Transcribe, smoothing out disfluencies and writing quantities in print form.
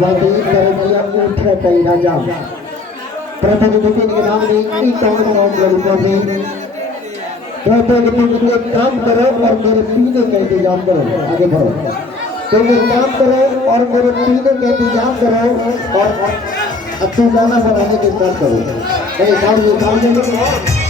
बाती तरजिया उठे कई राजा प्रतिनिधि के नाम ने ई कौन कौन गरीबों में प्रतिनिधि के काम करो और मेरे पीने का इंतजाम करो आगे बढ़ो तो ये काम करो और मेरे पीने का इंतजाम करो और अच्छी गाना बनाने के काम करो कई काम ये काम देंगे